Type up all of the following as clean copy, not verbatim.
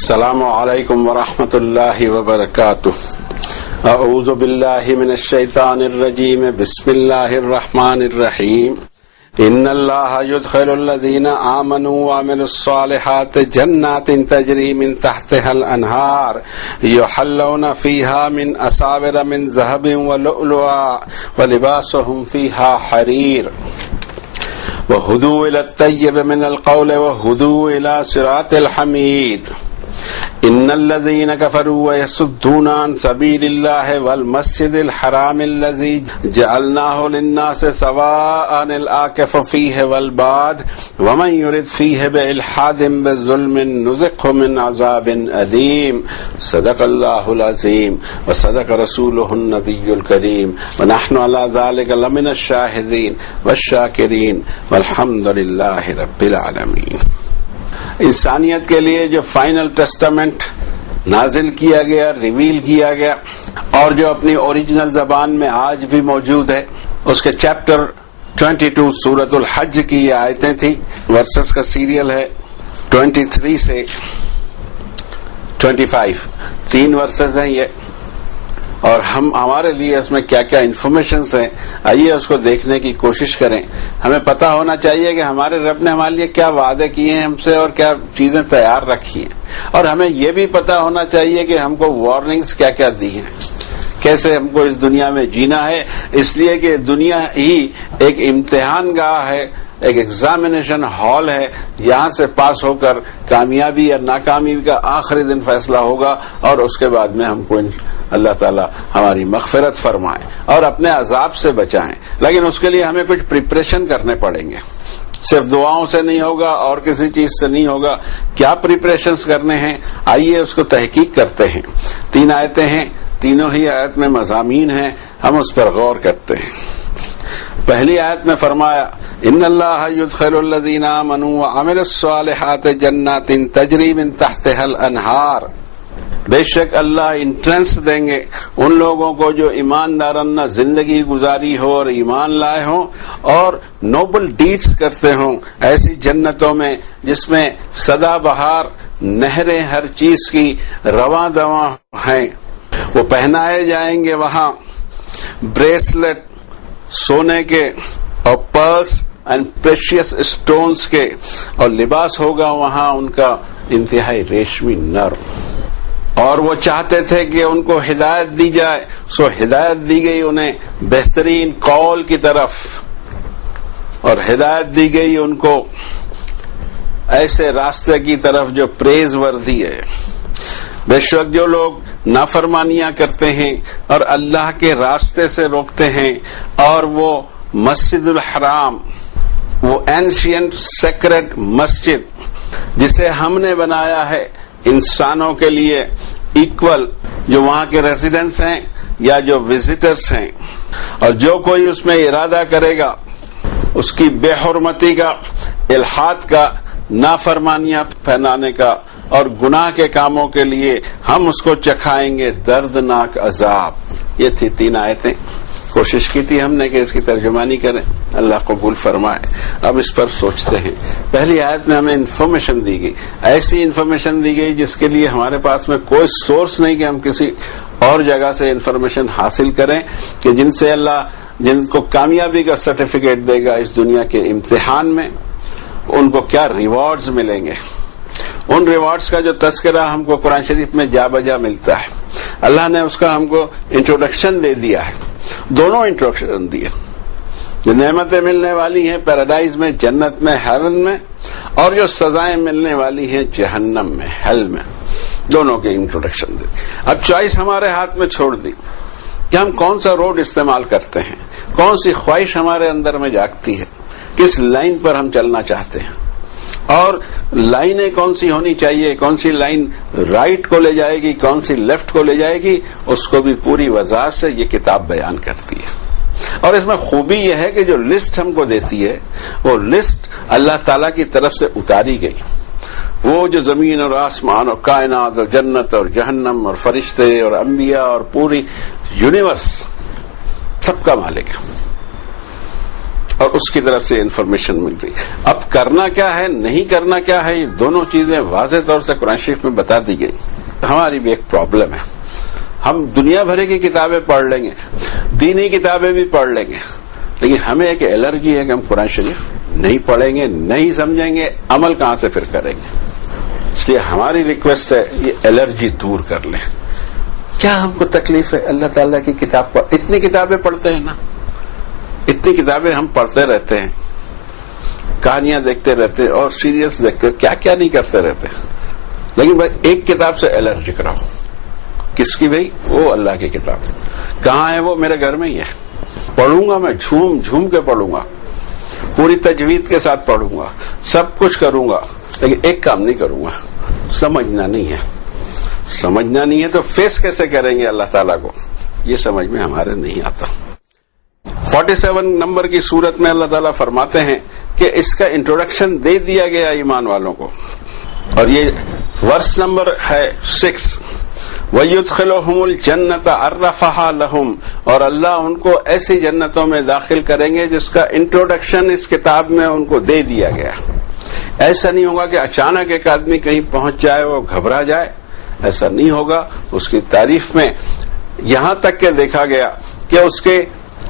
السلام علیکم ورحمۃ اللہ وبرکاتہ۔ اعوذ باللہ من الشیطان الرجیم، بسم اللہ الرحمن الرحیم۔ ان اللہ يدخل الذین آمنوا وعملوا الصالحات جنات تجری من تحتها الانہار یحلون فیہا من اساور من ذہب ولؤلؤا ولباسهم فیہا حریر وہدوا الی الطیب من القول وہدوا الی صراط الحمید۔ ان الذين كفروا ويصدون عن سبيل الله والمسجد الحرام الذي جعلناه للناس سواء العاكف فيه والباد ومن يرد فيه بإلحاد بظلم نذقه من عذاب أليم۔ صدق الله العظيم وصدق رسوله النبي الكريم ونحن على ذلك لمن الشاهدين والشاكرين والحمد لله رب العالمين۔ انسانیت کے لیے جو فائنل ٹیسٹامنٹ نازل کیا گیا، ریویل کیا گیا، اور جو اپنی اوریجنل زبان میں آج بھی موجود ہے، اس کے چیپٹر 22 سورۃ الحج کی یہ آیتیں تھیں۔ ورسز کا سیریل ہے 23 سے 25، 3 ورسز ہیں یہ، اور ہمارے لیے اس میں کیا کیا انفارمیشنز ہیں، آئیے اس کو دیکھنے کی کوشش کریں۔ ہمیں پتہ ہونا چاہیے کہ ہمارے رب نے ہمارے لیے کیا وعدے کیے ہیں ہم سے اور کیا چیزیں تیار رکھی ہیں، اور ہمیں یہ بھی پتہ ہونا چاہیے کہ ہم کو وارننگز کیا کیا دی ہیں، کیسے ہم کو اس دنیا میں جینا ہے، اس لیے کہ دنیا ہی ایک امتحان گاہ ہے، ایک ایگزامینیشن ہال ہے۔ یہاں سے پاس ہو کر کامیابی یا ناکامیابی کا آخری دن فیصلہ ہوگا، اور اس کے بعد میں ہم کو اللہ تعالیٰ ہماری مغفرت فرمائے اور اپنے عذاب سے بچائیں۔ لیکن اس کے لیے ہمیں کچھ پریپریشن کرنے پڑیں گے، صرف دعاؤں سے نہیں ہوگا اور کسی چیز سے نہیں ہوگا۔ کیا پریپریشنز کرنے ہیں، آئیے اس کو تحقیق کرتے ہیں۔ 3 آیتیں ہیں، تینوں ہی آیت میں مضامین ہیں، ہم اس پر غور کرتے ہیں۔ پہلی آیت میں فرمایا ان اللہ يدخل الذین آمنوا وعملوا الصالحات جنات تجری من تحتها الانہار۔ بے شک اللہ انٹرنس دیں گے ان لوگوں کو جو ایماندارانہ زندگی گزاری ہو اور ایمان لائے ہوں اور نوبل ڈیڈز کرتے ہوں، ایسی جنتوں میں جس میں سدا بہار نہریں ہر چیز کی رواں دواں ہیں۔ وہ پہنائے جائیں گے وہاں بریسلٹ سونے کے اور پرلس اینڈ پریشیس اسٹونز کے، اور لباس ہوگا وہاں ان کا انتہائی ریشمی نرم۔ اور وہ چاہتے تھے کہ ان کو ہدایت دی جائے، سو ہدایت دی گئی انہیں بہترین قول کی طرف، اور ہدایت دی گئی ان کو ایسے راستے کی طرف جو پریز وردی ہے۔ بے شک جو لوگ نافرمانیاں کرتے ہیں اور اللہ کے راستے سے روکتے ہیں، اور وہ مسجد الحرام، وہ اینشینٹ سیکرڈ مسجد جسے ہم نے بنایا ہے انسانوں کے لیے ایکول، جو وہاں کے ریزیڈنٹس ہیں یا جو وزٹرز ہیں، اور جو کوئی اس میں ارادہ کرے گا اس کی بے حرمتی کا، الحاد کا، نافرمانیاں پھیلانے کا اور گناہ کے کاموں کے لیے ہم اس کو چکھائیں گے دردناک عذاب۔ یہ تھی 3 آیتیں۔ کوشش کی تھی ہم نے کہ اس کی ترجمانی کریں، اللہ قبول فرمائے۔ اب اس پر سوچتے ہیں۔ پہلی آیت میں ہمیں انفارمیشن دی گئی، ایسی انفارمیشن دی گئی جس کے لیے ہمارے پاس میں کوئی سورس نہیں کہ ہم کسی اور جگہ سے انفارمیشن حاصل کریں، کہ جن سے اللہ جن کو کامیابی کا سرٹیفکیٹ دے گا اس دنیا کے امتحان میں، ان کو کیا ریوارڈز ملیں گے۔ ان ریوارڈز کا جو تذکرہ ہم کو قرآن شریف میں جا بجا ملتا ہے، اللہ نے اس کا ہم کو انٹروڈکشن دے دیا ہے، دونوں انٹروڈکشن دیے، جو نعمتیں ملنے والی ہیں پیراڈائز میں، جنت میں، ہیون میں، اور جو سزائیں ملنے والی ہیں جہنم میں، ہیل میں، دونوں کے انٹروڈکشن دے۔ اب چوائس ہمارے ہاتھ میں چھوڑ دی کہ ہم کون سا روڈ استعمال کرتے ہیں، کون سی خواہش ہمارے اندر میں جاگتی ہے، کس لائن پر ہم چلنا چاہتے ہیں، اور لائنیں کون سی ہونی چاہیے، کون سی لائن رائٹ کو لے جائے گی، کون سی لیفٹ کو لے جائے گی، اس کو بھی پوری وضاحت سے یہ کتاب بیان کرتی ہے۔ اور اس میں خوبی یہ ہے کہ جو لسٹ ہم کو دیتی ہے وہ لسٹ اللہ تعالیٰ کی طرف سے اتاری گئی، وہ جو زمین اور آسمان اور کائنات اور جنت اور جہنم اور فرشتے اور انبیاء اور پوری یونیورس سب کا مالک ہے۔ اور اس کی طرف سے انفارمیشن مل رہی. اب کرنا کیا ہے نہیں کرنا کیا ہے یہ دونوں چیزیں واضح طور سے قرآن شریف میں بتا دی گئی. ہماری بھی ایک پرابلم ہے, ہم دنیا بھر کی کتابیں پڑھ لیں گے, دینی کتابیں بھی پڑھ لیں گے, لیکن ہمیں ایک الرجی ہے کہ ہم قرآن شریف نہیں پڑھیں گے, نہیں سمجھیں گے, عمل کہاں سے پھر کریں گے. اس لیے ہماری ریکویسٹ ہے یہ الرجی دور کر لیں. کیا ہم کو تکلیف ہے اللہ تعالیٰ کی کتاب پر؟ اتنی کتابیں پڑھتے ہیں نا, اتنی کتابیں ہم پڑھتے رہتے ہیں, کہانیاں دیکھتے رہتے اور سیریلس دیکھتے, کیا کیا نہیں کرتے رہتے, لیکن بھائی ایک کتاب سے الرجی کراؤ. کس کی بھائی؟ وہ اللہ کی کتاب. کہاں ہے وہ؟ میرے گھر میں ہی ہے. پڑھوں گا میں, جھوم جھوم کے پڑھوں گا, پوری تجوید کے ساتھ پڑھوں گا, سب کچھ کروں گا, لیکن ایک کام نہیں کروں گا, سمجھنا نہیں ہے. سمجھنا نہیں ہے تو فیس کیسے کریں گے اللہ تعالیٰ کو؟ یہ سمجھ میں ہمارے نہیں آتا. 47 نمبر کی صورت میں اللہ تعالیٰ فرماتے ہیں کہ اس کا انٹروڈکشن دے دیا گیا ایمان والوں کو, اور یہ ورس نمبر ہے 6. وَيُدْخِلُهُمُ الْجَنَّةَ عَرَّفَهَا لَهُمْ, اور اللہ ان کو ایسی جنتوں میں داخل کریں گے جس کا انٹروڈکشن اس کتاب میں ان کو دے دیا گیا. ایسا نہیں ہوگا کہ اچانک ایک آدمی کہیں پہنچ جائے وہ گھبرا جائے, ایسا نہیں ہوگا. اس کی تعریف میں یہاں تک کہ دیکھا گیا کہ اس کے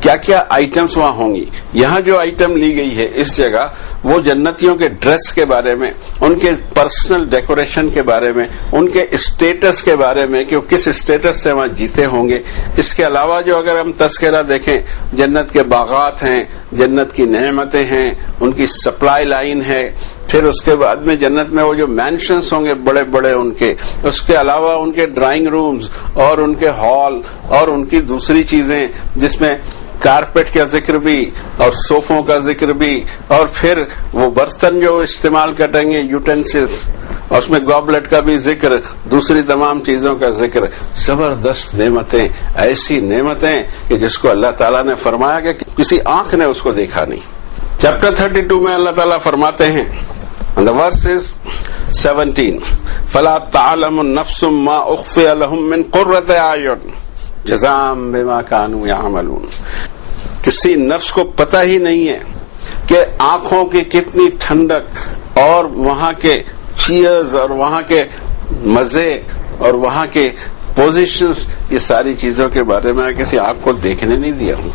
کیا کیا آئٹمس وہاں ہوں گی. یہاں جو آئٹم لی گئی ہے اس جگہ, وہ جنتیوں کے ڈریس کے بارے میں, ان کے پرسنل ڈیکوریشن کے بارے میں, ان کے اسٹیٹس کے بارے میں کہ وہ کس اسٹیٹس سے وہاں جیتے ہوں گے. اس کے علاوہ جو اگر ہم تذکرہ دیکھیں, جنت کے باغات ہیں, جنت کی نعمتیں ہیں, ان کی سپلائی لائن ہے, پھر اس کے بعد میں جنت میں وہ جو مینشنز ہوں گے بڑے بڑے ان کے, اس کے علاوہ ان کے ڈرائنگ رومز اور ان کے ہال اور ان کی دوسری چیزیں جس میں کارپیٹ کا ذکر بھی اور صوفوں کا ذکر بھی, اور پھر وہ برتن جو استعمال کریں گے یوٹینسلس, اور اس میں گوبلٹ کا بھی ذکر, دوسری تمام چیزوں کا ذکر. زبردست نعمتیں, ایسی نعمتیں کہ جس کو اللہ تعالیٰ نے فرمایا کہ کسی آنکھ نے اس کو دیکھا نہیں. چیپٹر 32 میں اللہ تعالیٰ فرماتے ہیں, the verse is 17, فَلَا تَعْلَمُ نَفْسٌ مَا أُخْفِيَ لَهُم مِّن قُرَّةِ أَعْيُنٍ جزاء بما كانوا يعملون. کسی نفس کو پتہ ہی نہیں ہے کہ آنکھوں کی کتنی ٹھنڈک اور وہاں کے چیئرز اور وہاں کے مزے اور وہاں کے پوزیشنز, یہ ساری چیزوں کے بارے میں کسی آنکھ کو دیکھنے نہیں دیا ہوں.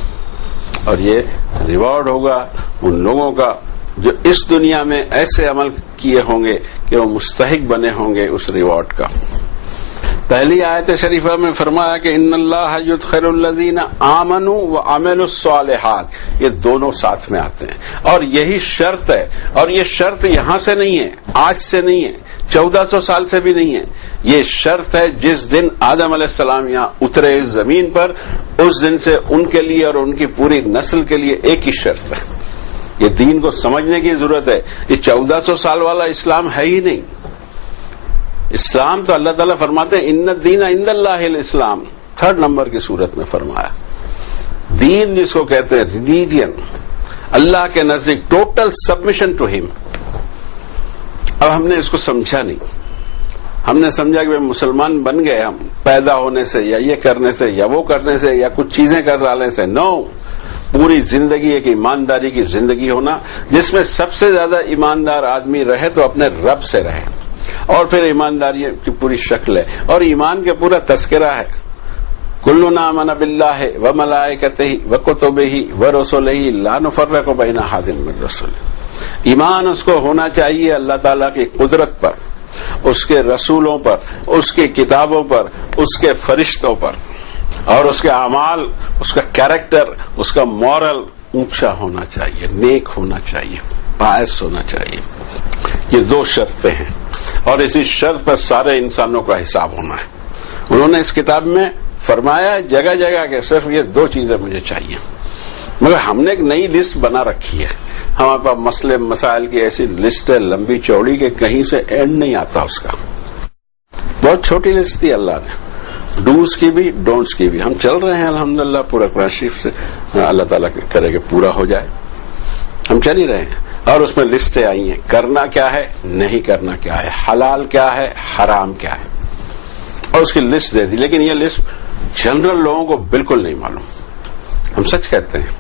اور یہ ریوارڈ ہوگا ان لوگوں کا جو اس دنیا میں ایسے عمل کیے ہوں گے کہ وہ مستحق بنے ہوں گے اس ریوارڈ کا. پہلی آیت شریفہ میں فرمایا کہ ان اللہ یدخل الذین آمنوا وعملوا الصالحات, یہ دونوں ساتھ میں آتے ہیں, اور یہی شرط ہے. اور یہ شرط یہاں سے نہیں ہے, آج سے نہیں ہے, 1400 سال سے بھی نہیں ہے. یہ شرط ہے جس دن آدم علیہ السلام یہاں اترے اس زمین پر, اس دن سے ان کے لیے اور ان کی پوری نسل کے لیے ایک ہی شرط ہے. یہ دین کو سمجھنے کی ضرورت ہے. یہ 1400 سال والا اسلام ہے ہی نہیں. اسلام تو اللہ تعالیٰ فرماتے ہیں ان الدین عند اللہ الاسلام, 3 نمبر کی صورت میں فرمایا. دین جس کو کہتے ہیں ریلیجن, اللہ کے نزدیک ٹوٹل سبمیشن ٹو ہم. اب ہم نے اس کو سمجھا نہیں. ہم نے سمجھا کہ مسلمان بن گئے ہم پیدا ہونے سے, یا یہ کرنے سے, یا وہ کرنے سے, یا کچھ چیزیں کر ڈالنے سے. نو, پوری زندگی ایک ایمانداری کی زندگی ہونا, جس میں سب سے زیادہ ایماندار آدمی رہے تو اپنے رب سے رہے, اور پھر ایمانداری کی پوری شکل ہے, اور ایمان کا پورا تذکرہ ہے. کلنا آمن باللہ وملائکتہ وکتبہ ورسلہ لا نفرق بین احد من رسلہ. ایمان اس کو ہونا چاہیے اللہ تعالیٰ کی قدرت پر, اس کے رسولوں پر, اس کی کتابوں پر, اس کے فرشتوں پر, اور اس کے اعمال, اس کا کیریکٹر, اس کا مورل اونچا ہونا چاہیے, نیک ہونا چاہیے, باعث ہونا چاہیے. یہ 2 شرطیں ہیں, اور اسی شرط پر سارے انسانوں کا حساب ہونا ہے. انہوں نے اس کتاب میں فرمایا جگہ جگہ کہ صرف یہ 2 چیزیں مجھے چاہیے, مگر ہم نے ایک نئی لسٹ بنا رکھی ہے. ہمارے پاس مسئلے مسائل کی ایسی لسٹ ہے لمبی چوڑی کہ کہیں سے اینڈ نہیں آتا اس کا. بہت چھوٹی لسٹ دی اللہ نے, ڈوز کی بھی ڈونٹس کی بھی. ہم چل رہے ہیں الحمدللہ پورا قرآن شریف سے, اللہ تعالیٰ کرے کہ پورا ہو جائے. ہم چل ہی رہے ہیں, اور اس میں لسٹیں آئی ہیں, کرنا کیا ہے, نہیں کرنا کیا ہے, حلال کیا ہے, حرام کیا ہے, اور اس کی لسٹ دے دی. لیکن یہ لسٹ جنرل لوگوں کو بالکل نہیں معلوم. ہم سچ کہتے ہیں,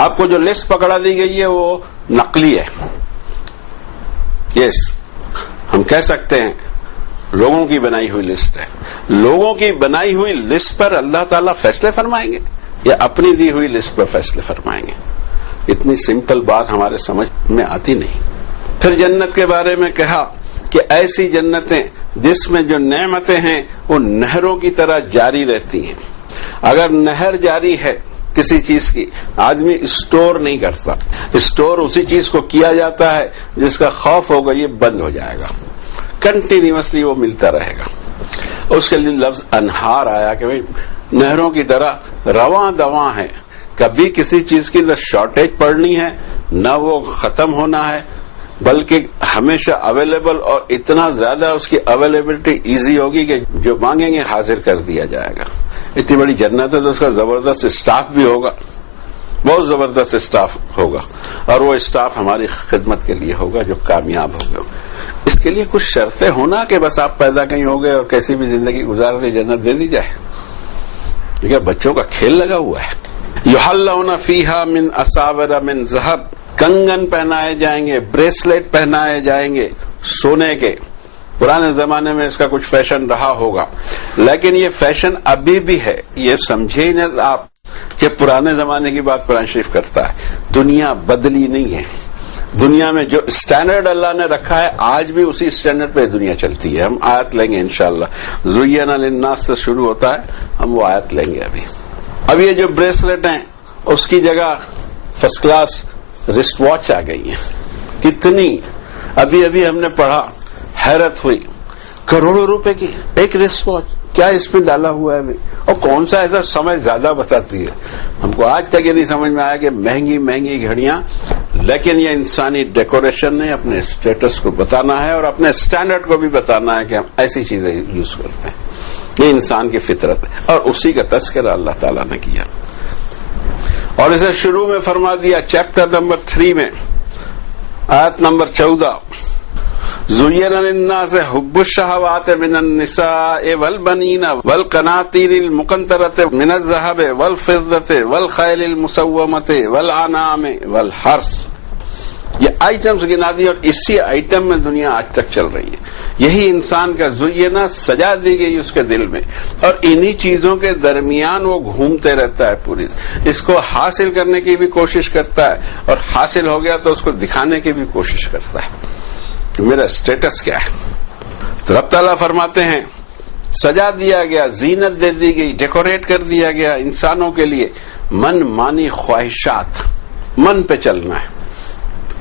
آپ کو جو لسٹ پکڑا دی گئی ہے وہ نقلی ہے. یس ہم کہہ سکتے ہیں لوگوں کی بنائی ہوئی لسٹ ہے. لوگوں کی بنائی ہوئی لسٹ پر اللہ تعالیٰ فیصلے فرمائیں گے یا اپنی دی ہوئی لسٹ پر فیصلے فرمائیں گے؟ اتنی سمپل بات ہمارے سمجھ میں آتی نہیں. پھر جنت کے بارے میں کہا کہ ایسی جنتیں جس میں جو نعمتیں ہیں وہ نہروں کی طرح جاری رہتی ہیں. اگر نہر جاری ہے کسی چیز کی، آدمی اسٹور نہیں کرتا. اسٹور اسی چیز کو کیا جاتا ہے جس کا خوف ہوگا یہ بند ہو جائے گا، کنٹینیوسلی وہ ملتا رہے گا. اس کے لیے لفظ انہار آیا کہ بھئی نہروں کی طرح رواں دواں ہے. کبھی کسی چیز کی نہ شارٹیج پڑنی ہے نہ وہ ختم ہونا ہے، بلکہ ہمیشہ اویلیبل، اور اتنا زیادہ اس کی اویلیبلٹی ایزی ہوگی کہ جو مانگیں گے حاضر کر دیا جائے گا. اتنی بڑی جنت ہے تو اس کا زبردست اسٹاف بھی ہوگا، بہت زبردست اسٹاف ہوگا، اور وہ اسٹاف ہماری خدمت کے لیے ہوگا جو کامیاب ہوگا. اس کے لیے کچھ شرطیں ہونا کہ بس آپ پیدا کہیں ہو گئے اور کیسی بھی زندگی گزار دے جنت دے دی جائے. ٹھیک ہے، بچوں کا کھیل لگا ہوا ہے. یحلون فیہا من اساور من ذہب، کنگن پہنائے جائیں گے، بریسلیٹ پہنائے جائیں گے سونے کے. پرانے زمانے میں اس کا کچھ فیشن رہا ہوگا، لیکن یہ فیشن ابھی بھی ہے. یہ سمجھے ہی نہیں آپ کہ پرانے زمانے کی بات قرآن شریف کرتا ہے. دنیا بدلی نہیں ہے. دنیا میں جو اسٹینڈرڈ اللہ نے رکھا ہے آج بھی اسی اسٹینڈرڈ پہ دنیا چلتی ہے. ہم آیت لیں گے انشاءاللہ. زُيِّنَ لِلنَّاسِ سے شروع ہوتا ہے، ہم وہ آیت لیں گے ابھی. اب یہ جو بریسلیٹ ہیں اس کی جگہ فرسٹ کلاس رسٹ واچ آ گئی ہیں. کتنی ابھی ابھی ہم نے پڑھا، حیرت ہوئی، کروڑوں روپے کی ایک رسٹ واچ. کیا اس میں ڈالا ہوا ہے ابھی؟ اور کون سا ایسا سمے زیادہ بتاتی ہے؟ ہم کو آج تک یہ نہیں سمجھ میں آیا کہ مہنگی مہنگی گھڑیاں، لیکن یہ انسانی ڈیکوریشن نے اپنے اسٹیٹس کو بتانا ہے اور اپنے اسٹینڈرڈ کو بھی بتانا ہے کہ ہم ایسی چیزیں یوز کرتے ہیں. یہ انسان کی فطرت ہے اور اسی کا تذکرہ اللہ تعالیٰ نے کیا. اور اسے شروع میں فرما دیا چیپٹر نمبر 3 میں آیت نمبر 14، زُيِّنَ لِلنَّاسِ حُبُّ الشَّهَوَاتِ مِنَ النِّسَاءِ وَالْبَنِينَ وَالْقَنَاطِيرِ الْمُقَنطَرَةِ مِنَ الذَّهَبِ وَالْفِضَّةِ وَالْخَيْلِ الْمُسَوَّمَةِ وَالْأَنْعَامِ وَالْحَرْثِ. یہ آئٹمز گنا دی اور اسی آئٹم میں دنیا آج تک چل رہی ہے. یہی انسان کا زُيِّنَ سجا دی گئی اس کے دل میں، اور انہی چیزوں کے درمیان وہ گھومتے رہتا ہے پوری. اس کو حاصل کرنے کی بھی کوشش کرتا ہے، اور حاصل ہو گیا تو اس کو دکھانے کی بھی کوشش کرتا ہے کہ میرا اسٹیٹس کیا ہے. تو رب تعالیٰ فرماتے ہیں سجا دیا گیا، زینت دے دی گئی، ڈیکوریٹ کر دیا گیا انسانوں کے لیے من مانی خواہشات. من پہ چلنا ہے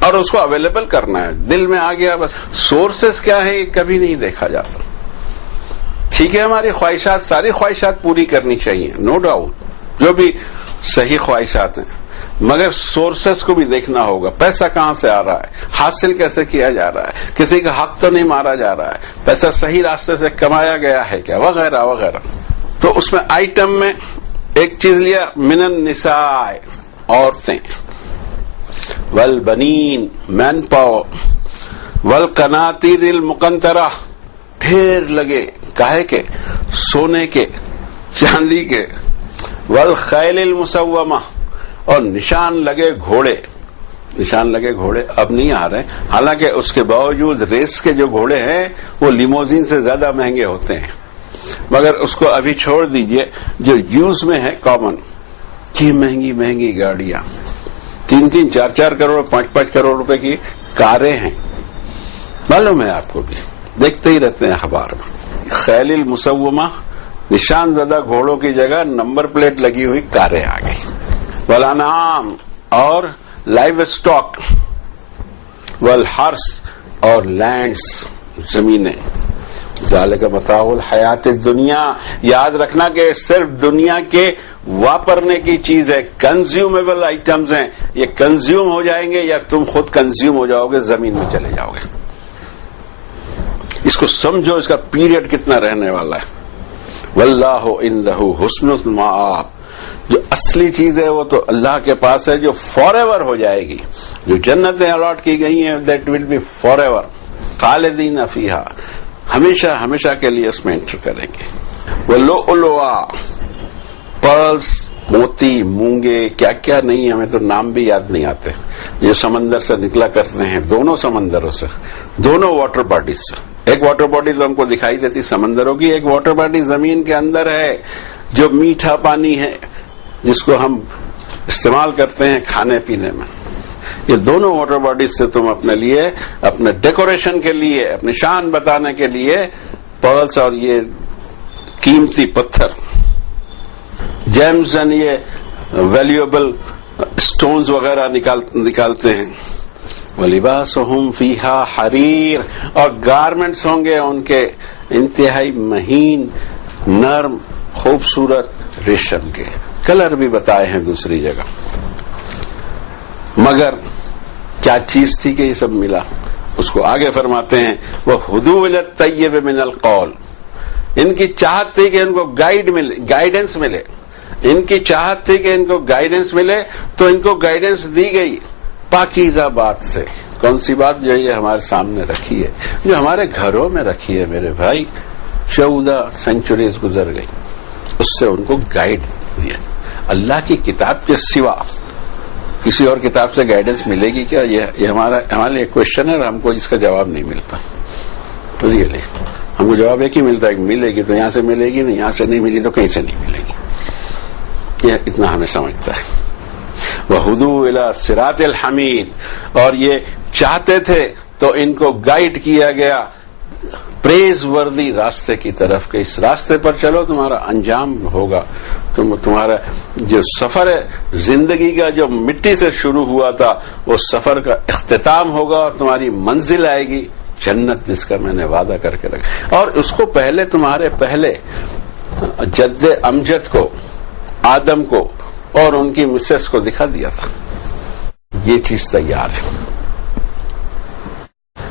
اور اس کو اویلیبل کرنا ہے. دل میں آ گیا بس. سورسز کیا ہے یہ کبھی نہیں دیکھا جاتا. ٹھیک ہے، ہماری خواہشات، ساری خواہشات پوری کرنی چاہیے، نو ڈاؤٹ، جو بھی صحیح خواہشات ہیں، مگر سورسز کو بھی دیکھنا ہوگا. پیسہ کہاں سے آ رہا ہے، حاصل کیسے کیا جا رہا ہے، کسی کا حق تو نہیں مارا جا رہا ہے، پیسہ صحیح راستے سے کمایا گیا ہے کیا، وغیرہ وغیرہ. تو اس میں آئٹم میں ایک چیز لیا، من النساء، عورتیں، والبنین، مین پاور، والقناطیر المقنطرہ، ڈھیر لگے کاہے کے، سونے کے، چاندی کے، والخیل المسومہ، اور نشان لگے گھوڑے. نشان لگے گھوڑے اب نہیں آ رہے، حالانکہ اس کے باوجود ریس کے جو گھوڑے ہیں وہ لیموزین سے زیادہ مہنگے ہوتے ہیں. مگر اس کو ابھی چھوڑ دیجئے، جو یوز میں ہے کامن، کی مہنگی مہنگی گاڑیاں، 3-3, 4-4 کروڑ، 5-5 کروڑ روپے کی کاریں ہیں. معلوم ہے آپ کو بھی، دیکھتے ہی رہتے ہیں اخبار میں. خیل المسومہ، نشان زدہ گھوڑوں کی جگہ نمبر پلیٹ لگی ہوئی کاریں آ گئی. والانعام، اور لائیو اسٹاک، والحرث، اور لینڈز، زمینیں. ذالک متاع الحیات الدنیا، یاد رکھنا کہ صرف دنیا کے واپرنے کی چیز ہے، کنزیومیبل آئٹمز ہیں. یہ کنزیوم ہو جائیں گے یا تم خود کنزیوم ہو جاؤ گے، زمین میں چلے جاؤ گے. اس کو سمجھو، اس کا پیریڈ کتنا رہنے والا ہے. واللہ عندہ حسن المآب، جو اصلی چیز ہے وہ تو اللہ کے پاس ہے، جو فار ایور ہو جائے گی. جو جنتیں الاٹ کی گئی ہیں that will be forever, خالدین فیہا، ہمیشہ ہمیشہ کے لیے اس میں انٹر کریں گے. وَلُؤْلُؤَا، پرلز موتی، مونگے، کیا کیا نہیں، ہمیں تو نام بھی یاد نہیں آتے، یہ سمندر سے نکلا کرتے ہیں، دونوں سمندروں سے، دونوں واٹر باڈیز سے. ایک واٹر باڈی تو ہم کو دکھائی دیتی سمندروں کی، ایک واٹر باڈی زمین کے اندر ہے جو میٹھا پانی ہے جس کو ہم استعمال کرتے ہیں کھانے پینے میں. یہ دونوں واٹر باڈیز سے تم اپنے لیے، اپنے ڈیکوریشن کے لیے، اپنی شان بتانے کے لیے پرلس اور یہ قیمتی پتھر، جیمز اینڈ یہ ویلیوبل سٹونز وغیرہ نکالتے ہیں. وَلِبَاسُهُمْ فِيهَا حَرِيرٌ، اور گارمنٹس ہوں گے ان کے انتہائی مہین، نرم، خوبصورت ریشم کے. کلر بھی بتائے ہیں دوسری جگہ. مگر کیا چیز تھی کہ یہ سب ملا؟ اس کو آگے فرماتے ہیں وَهُدُوا إِلَى الطَّيِّبِ مِنَ الْقَوْلِ. ان کی چاہت تھی کہ ان کو گائیڈنس ملے، ان کی چاہت تھی کہ ان کو گائیڈنس ملے، تو ان کو گائیڈنس دی گئی پاکیزہ بات سے. کون سی بات؟ جو یہ ہمارے سامنے رکھی ہے، جو ہمارے گھروں میں رکھی ہے میرے بھائی. 14 سینچریز گزر گئی، اس سے ان کو گائیڈ دیا. اللہ کی کتاب کے سوا کسی اور کتاب سے گائیڈنس ملے گی کیا؟ یہ ہمارے لیے کوشچن ہے اور ہم کو اس کا جواب نہیں ملتا. ریئلی ہم کو جواب ایک ہی ملتا ہے کہ ملے گی تو یہاں سے ملے گی، نہیں یہاں سے نہیں ملی تو کہیں سے نہیں ملے گی. یہ اتنا ہمیں سمجھتا ہے. وَهُدُوا إِلَى الصِّرَاطِ الْحَمِيدِ، اور یہ چاہتے تھے تو ان کو گائیڈ کیا گیا پریز وردی راستے کی طرف، کہ اس راستے پر چلو تمہارا انجام ہوگا، تمہارا جو سفر ہے زندگی کا، جو مٹی سے شروع ہوا تھا، وہ سفر کا اختتام ہوگا اور تمہاری منزل آئے گی جنت، جس کا میں نے وعدہ کر کے رکھا. اور اس کو پہلے تمہارے پہلے جد امجد کو، آدم کو اور ان کی مسز کو دکھا دیا تھا. یہ چیز تیار ہے.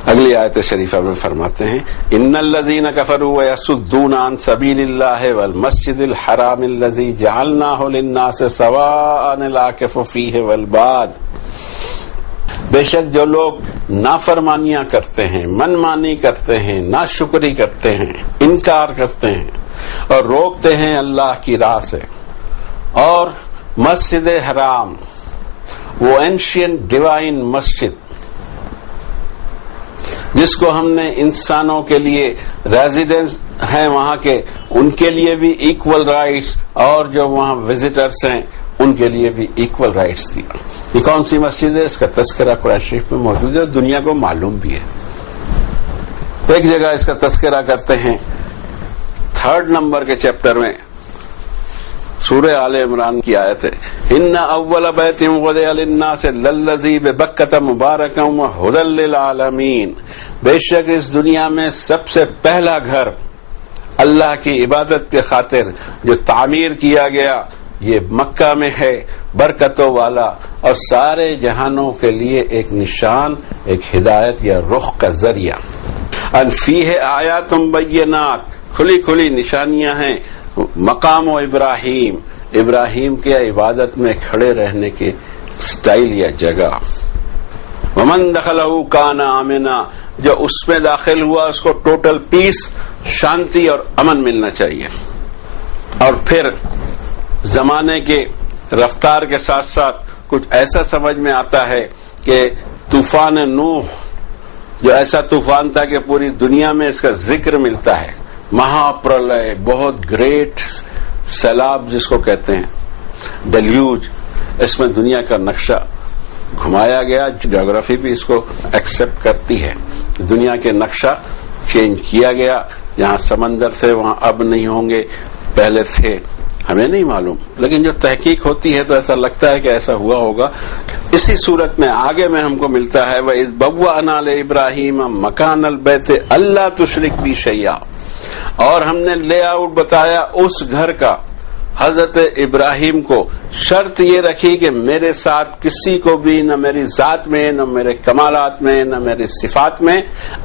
اگلی آیت شریفہ میں فرماتے ہیں ان الذین کفروا ویصدون عن سبیل اللہ والمسجد الحرام الذی جعلناہ للناس سواء العاکف فیہ والباد. بے شک جو لوگ نافرمانیاں کرتے ہیں، من مانی کرتے ہیں، ناشکری کرتے ہیں، انکار کرتے ہیں اور روکتے ہیں اللہ کی راہ سے، اور مسجد حرام، وہ اینشینٹ ڈیوائن مسجد جس کو ہم نے انسانوں کے لیے ریزیڈنس ہیں وہاں کے، ان کے لیے بھی ایکول رائٹس، اور جو وہاں وزٹرز ہیں ان کے لیے بھی ایکول رائٹس دیا. یہ کون سی مسجد ہے؟ اس کا تذکرہ قرآن شریف میں موجود ہے، دنیا کو معلوم بھی ہے. ایک جگہ اس کا تذکرہ کرتے ہیں 3 نمبر کے چیپٹر میں، سورہ آل عمران کی آیت ہے ان اول بیت وضع للناس للذی ببکۃ مبارکا وہدی للعالمین. بے شک اس دنیا میں سب سے پہلا گھر اللہ کی عبادت کے خاطر جو تعمیر کیا گیا یہ مکہ میں ہے، برکتوں والا اور سارے جہانوں کے لیے ایک نشان، ایک ہدایت یا رخ کا ذریعہ. ان فیہ آیات بینات، کھلی کھلی نشانیاں ہیں. مقام و ابراہیم کے عبادت میں کھڑے رہنے کے سٹائل یا جگہ. ومن دخلہ کان آمنا، جو اس میں داخل ہوا اس کو ٹوٹل پیس، شانتی اور امن ملنا چاہیے. اور پھر زمانے کے رفتار کے ساتھ ساتھ کچھ ایسا سمجھ میں آتا ہے کہ طوفان نوح جو ایسا طوفان تھا کہ پوری دنیا میں اس کا ذکر ملتا ہے، مہا پرلے، بہت گریٹ سیلاب جس کو کہتے ہیں، ڈیلیوج. اس میں دنیا کا نقشہ گھمایا گیا، جغرافی بھی اس کو ایکسپٹ کرتی ہے. دنیا کے نقشہ چینج کیا گیا، جہاں سمندر تھے وہاں اب نہیں ہوں گے، پہلے تھے، ہمیں نہیں معلوم، لیکن جو تحقیق ہوتی ہے تو ایسا لگتا ہے کہ ایسا ہوا ہوگا. اسی صورت میں آگے میں ہم کو ملتا ہے وَإِذْ بَوَّأْنَا لِإِبْرَاهِيمَ مَكَانَ الْبَيْتِ أَلَّا تُشْرِكْ بِي شَيْئًا، اور ہم نے لے آؤٹ بتایا اس گھر کا حضرت ابراہیم کو، شرط یہ رکھی کہ میرے ساتھ کسی کو بھی، نہ میری ذات میں، نہ میرے کمالات میں، نہ میری صفات میں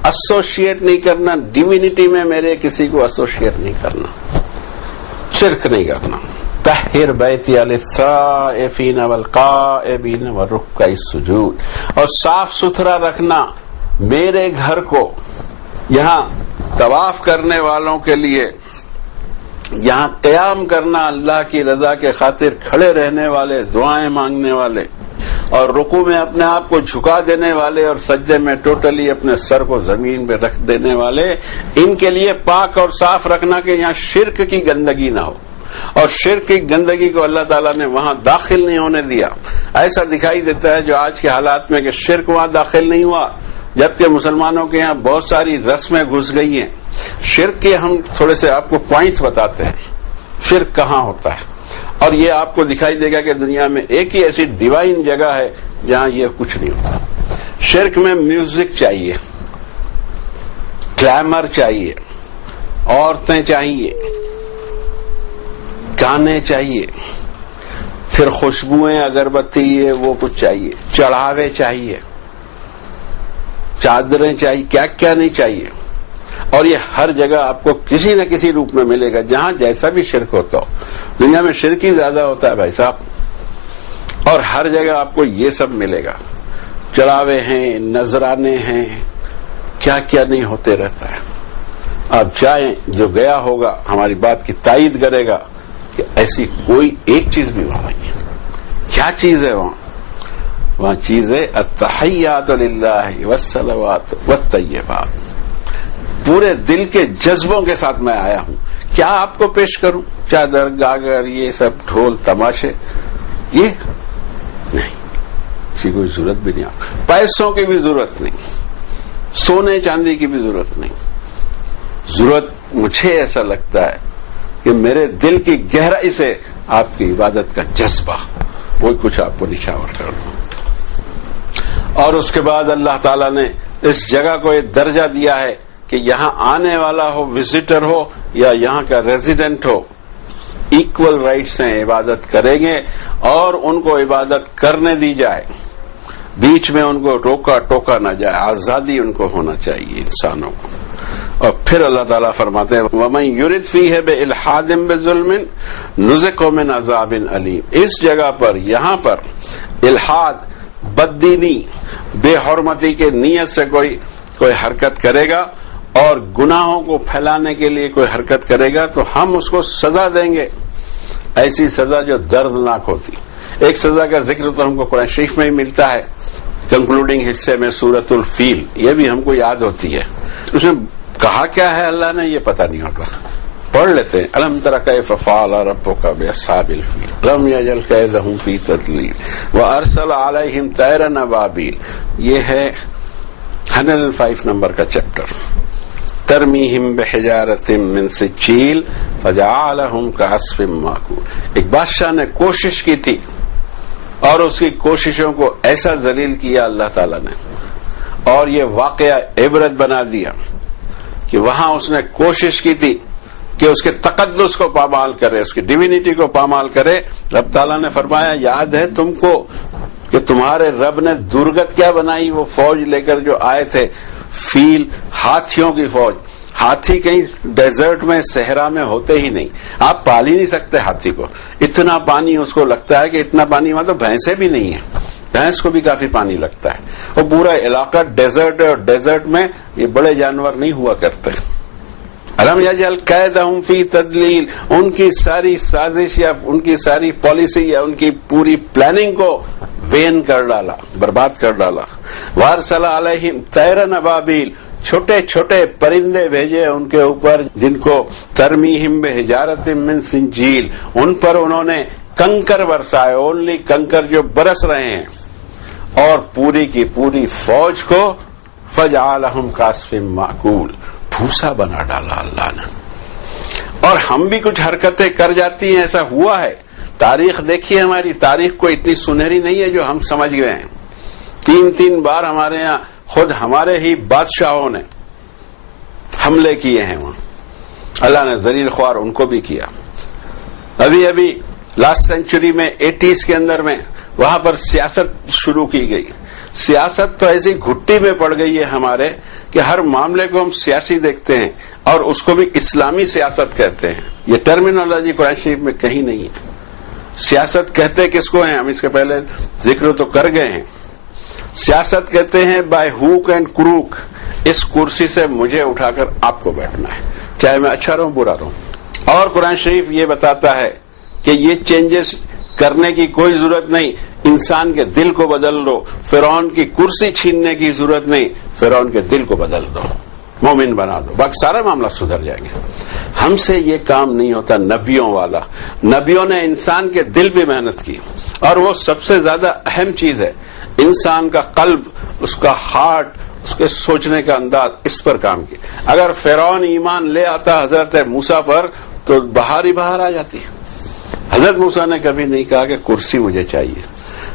ایسوسیٹ نہیں کرنا، ڈیوینٹی میں میرے کسی کو ایسوسیٹ نہیں کرنا، شرک نہیں کرنا. طہر بیتی للطائفین والقائمین والرکع السجود، اور صاف ستھرا رکھنا میرے گھر کو، یہاں طواف کرنے والوں کے لیے یہاں قیام کرنا اللہ کی رضا کے خاطر کھڑے رہنے والے، دعائیں مانگنے والے، اور رکوع میں اپنے آپ کو جھکا دینے والے، اور سجدے میں ٹوٹلی اپنے سر کو زمین پہ رکھ دینے والے، ان کے لیے پاک اور صاف رکھنا کہ یہاں شرک کی گندگی نہ ہو، اور شرک کی گندگی کو اللہ تعالیٰ نے وہاں داخل نہیں ہونے دیا۔ ایسا دکھائی دیتا ہے جو آج کے حالات میں کہ شرک وہاں داخل نہیں ہوا، جبکہ مسلمانوں کے یہاں بہت ساری رسمیں گھس گئی ہیں۔ شرک کے ہم تھوڑے سے آپ کو پوائنٹس بتاتے ہیں، شرک کہاں ہوتا ہے، اور یہ آپ کو دکھائی دے گا کہ دنیا میں ایک ہی ایسی ڈیوائن جگہ ہے جہاں یہ کچھ نہیں ہوتا۔ شرک میں میوزک چاہیے، گلیمر چاہیے، عورتیں چاہیے، گانے چاہیے، پھر خوشبوئیں، اگربتی، یہ وہ کچھ چاہیے، چڑھاوے چاہیے، چادریں چاہیے، کیا کیا نہیں چاہیے، اور یہ ہر جگہ آپ کو کسی نہ کسی روپ میں ملے گا، جہاں جیسا بھی شرک ہوتا ہو۔ دنیا میں شرک ہی زیادہ ہوتا ہے بھائی صاحب، اور ہر جگہ آپ کو یہ سب ملے گا، چڑھاوے ہیں، نذرانے ہیں، کیا کیا نہیں ہوتے رہتا ہے۔ آپ چاہیں، جو گیا ہوگا ہماری بات کی تائید کرے گا کہ ایسی کوئی ایک چیز بھی وہاں نہیں ہے۔ کیا چیز ہے وہاں چیز ہے التحیات للہ والصلوات والطیبات۔ پورے دل کے جذبوں کے ساتھ میں آیا ہوں، کیا آپ کو پیش کروں؟ چادر، گاگر، یہ سب ڈھول تماشے، یہ نہیں، اسی کوئی ضرورت بھی نہیں، پیسوں کی بھی ضرورت نہیں، سونے چاندی کی بھی ضرورت نہیں۔ ضرورت مجھے ایسا لگتا ہے کہ میرے دل کی گہرائی سے آپ کی عبادت کا جذبہ، وہی کچھ آپ کو نچھاور کر دوں۔ اور اس کے بعد اللہ تعالیٰ نے اس جگہ کو ایک درجہ دیا ہے کہ یہاں آنے والا ہو، وزٹر ہو یا یہاں کا ریزیڈنٹ ہو، ایکول رائٹس ہیں، عبادت کریں گے اور ان کو عبادت کرنے دی جائے، بیچ میں ان کو روکا ٹوکا نہ جائے، آزادی ان کو ہونا چاہیے انسانوں کو۔ اور پھر اللہ تعالیٰ فرماتے ہیں وَمَن يُرِدْ فِيهِ بِإِلْحَادٍ بِظُلْمٍ نُذِقْهُ مِنْ عَذَابٍ أَلِيمٍ۔ اس جگہ پر، یہاں پر الحاد، بددینی، بے حرمتی کے نیت سے کوئی حرکت کرے گا اور گناہوں کو پھیلانے کے لیے کوئی حرکت کرے گا تو ہم اس کو سزا دیں گے، ایسی سزا جو دردناک ہوتی۔ ایک سزا کا ذکر تو ہم کو قرآن شریف میں ہی ملتا ہے، کنکلوڈنگ حصے میں سورۃ الفیل، یہ بھی ہم کو یاد ہوتی ہے۔ اس میں کہا کیا ہے اللہ نے یہ پتہ نہیں ہوتا، پڑھ لیتے ہیں۔ الم تر کیف فعل ربک باصحاب الفیل لم یجعل کیدہم فی تضلیل وارسل علیہم طیرا ابابیل۔ یہ ہے 105 نمبر کا چیپٹر۔ ترمیہم بحجارۃ من سجیل فجعلہم کعصف مأکول۔ ایک بادشاہ نے کوشش کی تھی اور اس کی کوششوں کو ایسا ذلیل کیا اللہ تعالیٰ نے، اور یہ واقعہ عبرت بنا دیا کہ وہاں اس نے کوشش کی تھی کہ اس کے تقدس کو پامال کرے، اس کی ڈیوینٹی کو پامال کرے۔ رب تعالیٰ نے فرمایا یاد ہے تم کو کہ تمہارے رب نے درگت کیا بنائی، وہ فوج لے کر جو آئے تھے، فیل، ہاتھیوں کی فوج۔ ہاتھی کہیں ڈیزرٹ میں، صحرا میں ہوتے ہی نہیں، آپ پال ہی نہیں سکتے ہاتھی کو، اتنا پانی اس کو لگتا ہے کہ اتنا پانی مطلب بھینسیں بھی نہیں ہیں، بھینس کو بھی کافی پانی لگتا ہے، اور پورا علاقہ ڈیزرٹ ہے، اور ڈیزرٹ میں یہ بڑے جانور نہیں ہوا کرتے۔ الم یجعل کیدہم فی تضلیل، ان کی ساری سازش یا ان کی ساری پالیسی یا ان کی پوری پلاننگ کو وین کر ڈالا، برباد کر ڈالا۔ وارسل علیہم طیرا ابابیل، چھوٹے چھوٹے پرندے بھیجے ان کے اوپر، جن کو ترمیہم بحجارۃ من سجیل، ان پر انہوں نے کنکر برسائے، اونلی کنکر جو برس رہے ہیں، اور پوری کی پوری فوج کو فجعلہم کعصف مأکول، بھوسا بنا ڈالا اللہ نے۔ اور ہم بھی کچھ حرکتیں کر جاتی ہیں، ایسا ہوا ہے۔ تاریخ دیکھیے، ہماری تاریخ کوئی اتنی سنہری نہیں ہے جو ہم سمجھ گئے ہیں۔ 3 بار ہمارے یہاں خود ہمارے ہی بادشاہوں نے حملے کیے ہیں، وہاں اللہ نے ذلیل خوار ان کو بھی کیا۔ ابھی لاسٹ سینچری میں 80s کے اندر میں وہاں پر سیاست شروع کی گئی۔ سیاست تو ایسی گھٹی میں پڑ گئی ہے ہمارے کہ ہر معاملے کو ہم سیاسی دیکھتے ہیں، اور اس کو بھی اسلامی سیاست کہتے ہیں۔ یہ ٹرمینالوجی قرآن شریف میں کہیں نہیں ہے۔ سیاست کہتے کس کو ہیں، ہم اس کے پہلے ذکر تو کر گئے ہیں۔ سیاست کہتے ہیں بائی ہوک اینڈ کروک، اس کرسی سے مجھے اٹھا کر آپ کو بیٹھنا ہے، چاہے میں اچھا رہوں برا رہوں، اور قرآن شریف یہ بتاتا ہے کہ یہ چینجز کرنے کی کوئی ضرورت نہیں، انسان کے دل کو بدل دو، فرعون کی کرسی چھیننے کی ضرورت نہیں، فرعون کے دل کو بدل دو، مومن بنا دو، باقی سارے معاملہ سدھر جائیں گے۔ ہم سے یہ کام نہیں ہوتا نبیوں والا، نبیوں نے انسان کے دل پہ محنت کی، اور وہ سب سے زیادہ اہم چیز ہے، انسان کا قلب، اس کا ہارٹ، اس کے سوچنے کا انداز، اس پر کام کیا۔ اگر فرعون ایمان لے آتا حضرت موسیٰ پر تو بہار ہی بہار آ جاتی۔ حضرت موسیٰ نے کبھی نہیں کہا کہ کرسی مجھے چاہیے،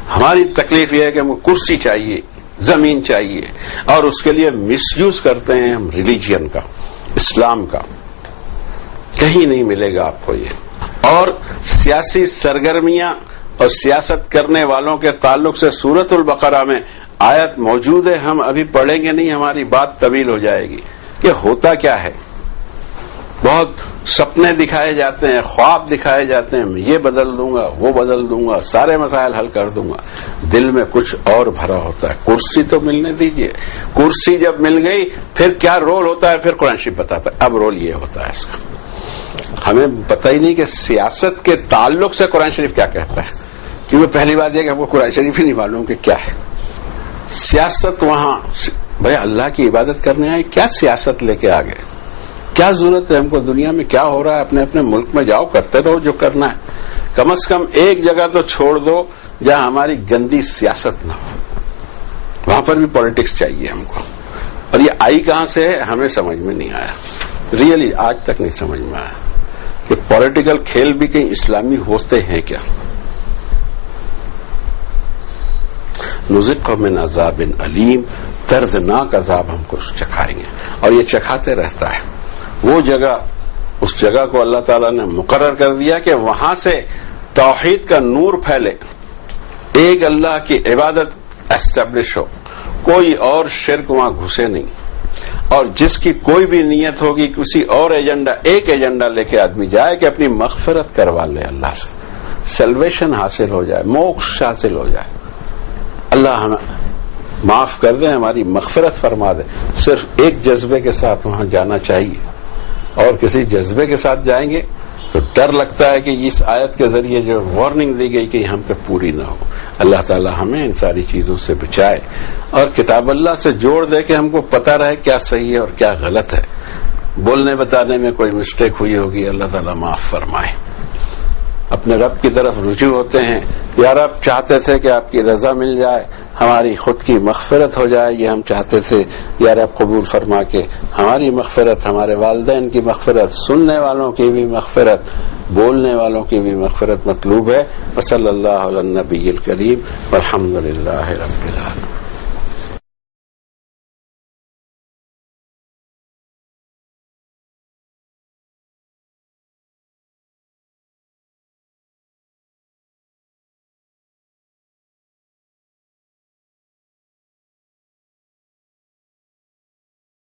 ہماری تکلیف یہ ہے کہ ہمیں کرسی چاہیے، زمین چاہیے، اور اس کے لیے مس یوز کرتے ہیں ہم ریلیجین کا، اسلام کا۔ کہیں نہیں ملے گا آپ کو یہ۔ اور سیاسی سرگرمیاں اور سیاست کرنے والوں کے تعلق سے سورۃ البقرہ میں آیت موجود ہے، ہم ابھی پڑھیں گے نہیں، ہماری بات طویل ہو جائے گی کہ ہوتا کیا ہے۔ بہت سپنے دکھائے جاتے ہیں، خواب دکھائے جاتے ہیں، میں یہ بدل دوں گا، وہ بدل دوں گا، سارے مسائل حل کر دوں گا، دل میں کچھ اور بھرا ہوتا ہے۔ کرسی تو ملنے دیجئے، کرسی جب مل گئی پھر کیا رول ہوتا ہے، پھر قرآن شریف بتاتا ہے اب رول یہ ہوتا ہے اس کا۔ ہمیں پتہ ہی نہیں کہ سیاست کے تعلق سے قرآن شریف کیا کہتا ہے، کیونکہ پہلی بات یہ کہ ہم کو قرآن شریف ہی نہیں معلوم کہ کیا ہے سیاست۔ وہاں بھائی اللہ کی عبادت کرنے آئے، کیا سیاست لے کے آگے، کیا ضرورت ہے ہم کو دنیا میں کیا ہو رہا ہے، اپنے اپنے ملک میں جاؤ، کرتے رہو جو کرنا ہے، کم از کم ایک جگہ تو چھوڑ دو جہاں ہماری گندی سیاست نہ ہو، وہاں پر بھی پالیٹکس چاہیے ہم کو۔ اور یہ آئی کہاں سے ہے ہمیں سمجھ میں نہیں آیا، ریئلی آج تک نہیں سمجھ میں آیا کہ پولیٹیکل کھیل بھی کہیں اسلامی ہوتے ہیں کیا۔ نذقہ من عذاب علیم، دردناک عذاب ہم کو چکھائیں گے، اور یہ چکھاتے رہتا ہے۔ وہ جگہ، اس جگہ کو اللہ تعالیٰ نے مقرر کر دیا کہ وہاں سے توحید کا نور پھیلے، ایک اللہ کی عبادت اسٹیبلش ہو، کوئی اور شرک وہاں گھسے نہیں، اور جس کی کوئی بھی نیت ہوگی کسی اور ایجنڈا، ایک ایجنڈا لے کے آدمی جائے کہ اپنی مغفرت کروا لے اللہ سے، سیلویشن حاصل ہو جائے، موکش حاصل ہو جائے، اللہ ہمیں معاف کر دے، ہماری مغفرت فرما دے۔ صرف ایک جذبے کے ساتھ وہاں جانا چاہیے، اور کسی جذبے کے ساتھ جائیں گے تو ڈر لگتا ہے کہ اس آیت کے ذریعے جو وارننگ دی گئی کہ ہم پہ پوری نہ ہو۔ اللہ تعالی ہمیں ان ساری چیزوں سے بچائے، اور کتاب اللہ سے جوڑ دے کہ ہم کو پتہ رہے کیا صحیح ہے اور کیا غلط ہے۔ بولنے بتانے میں کوئی مسٹیک ہوئی ہوگی، اللہ تعالی معاف فرمائے۔ اپنے رب کی طرف رجوع ہوتے ہیں، یا رب چاہتے تھے کہ آپ کی رضا مل جائے، ہماری خود کی مغفرت ہو جائے، یہ ہم چاہتے تھے، یا رب قبول فرما کے ہماری مغفرت، ہمارے والدین کی مغفرت، سننے والوں کی بھی مغفرت، بولنے والوں کی بھی مغفرت مطلوب ہے۔ وصلی اللہ علی النبی الکریم والحمد للہ رب العالمین۔